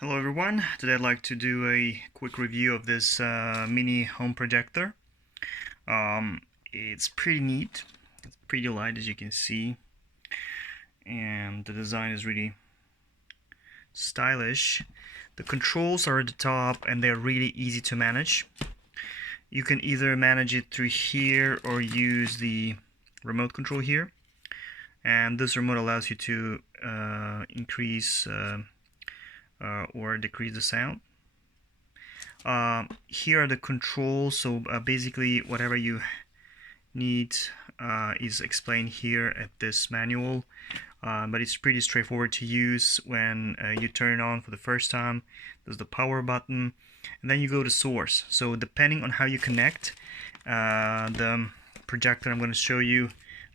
Hello everyone, today I'd like to do a quick review of this mini home projector. It's pretty neat, it's pretty light as you can see, and the design is really stylish. The controls are at the top and they're really easy to manage. You can either manage it through here or use the remote control here, and this remote allows you to increase or decrease the sound. Here are the controls, so basically whatever you need is explained here at this manual, but it's pretty straightforward to use. When you turn it on for the first time, there's the power button, and then you go to source. So depending on how you connect the projector, I'm going to show you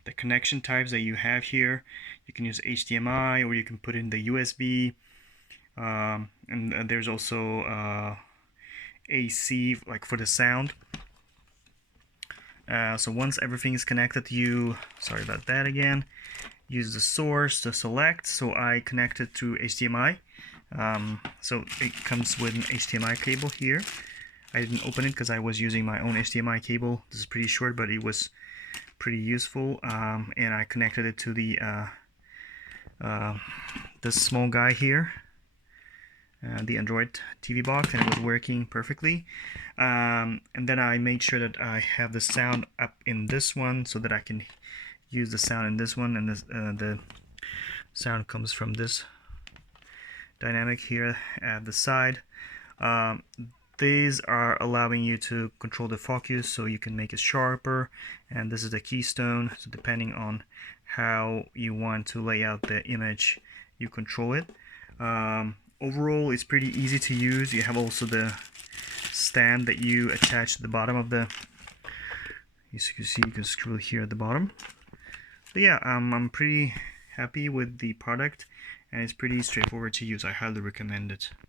the connection types that you have here. You can use HDMI or you can put in the USB. And there's also AC, like for the sound. So once everything is connected, sorry about that again, use the source to select. So I connected to HDMI. So it comes with an HDMI cable here. I didn't open it because I was using my own HDMI cable. This is pretty short, but it was pretty useful. And I connected it to the this small guy here. The Android TV box, and it was working perfectly. And then I made sure that I have the sound up in this one so that I can use the sound in this one, and the sound comes from this dynamic here at the side. These are allowing you to control the focus, so you can make it sharper, and this is the keystone, so depending on how you want to lay out the image, you control it. Overall, it's pretty easy to use. You have also the stand that you attach to the bottom of the, as you can see, you can screw it here at the bottom. So yeah, I'm pretty happy with the product, and it's pretty straightforward to use. I highly recommend it.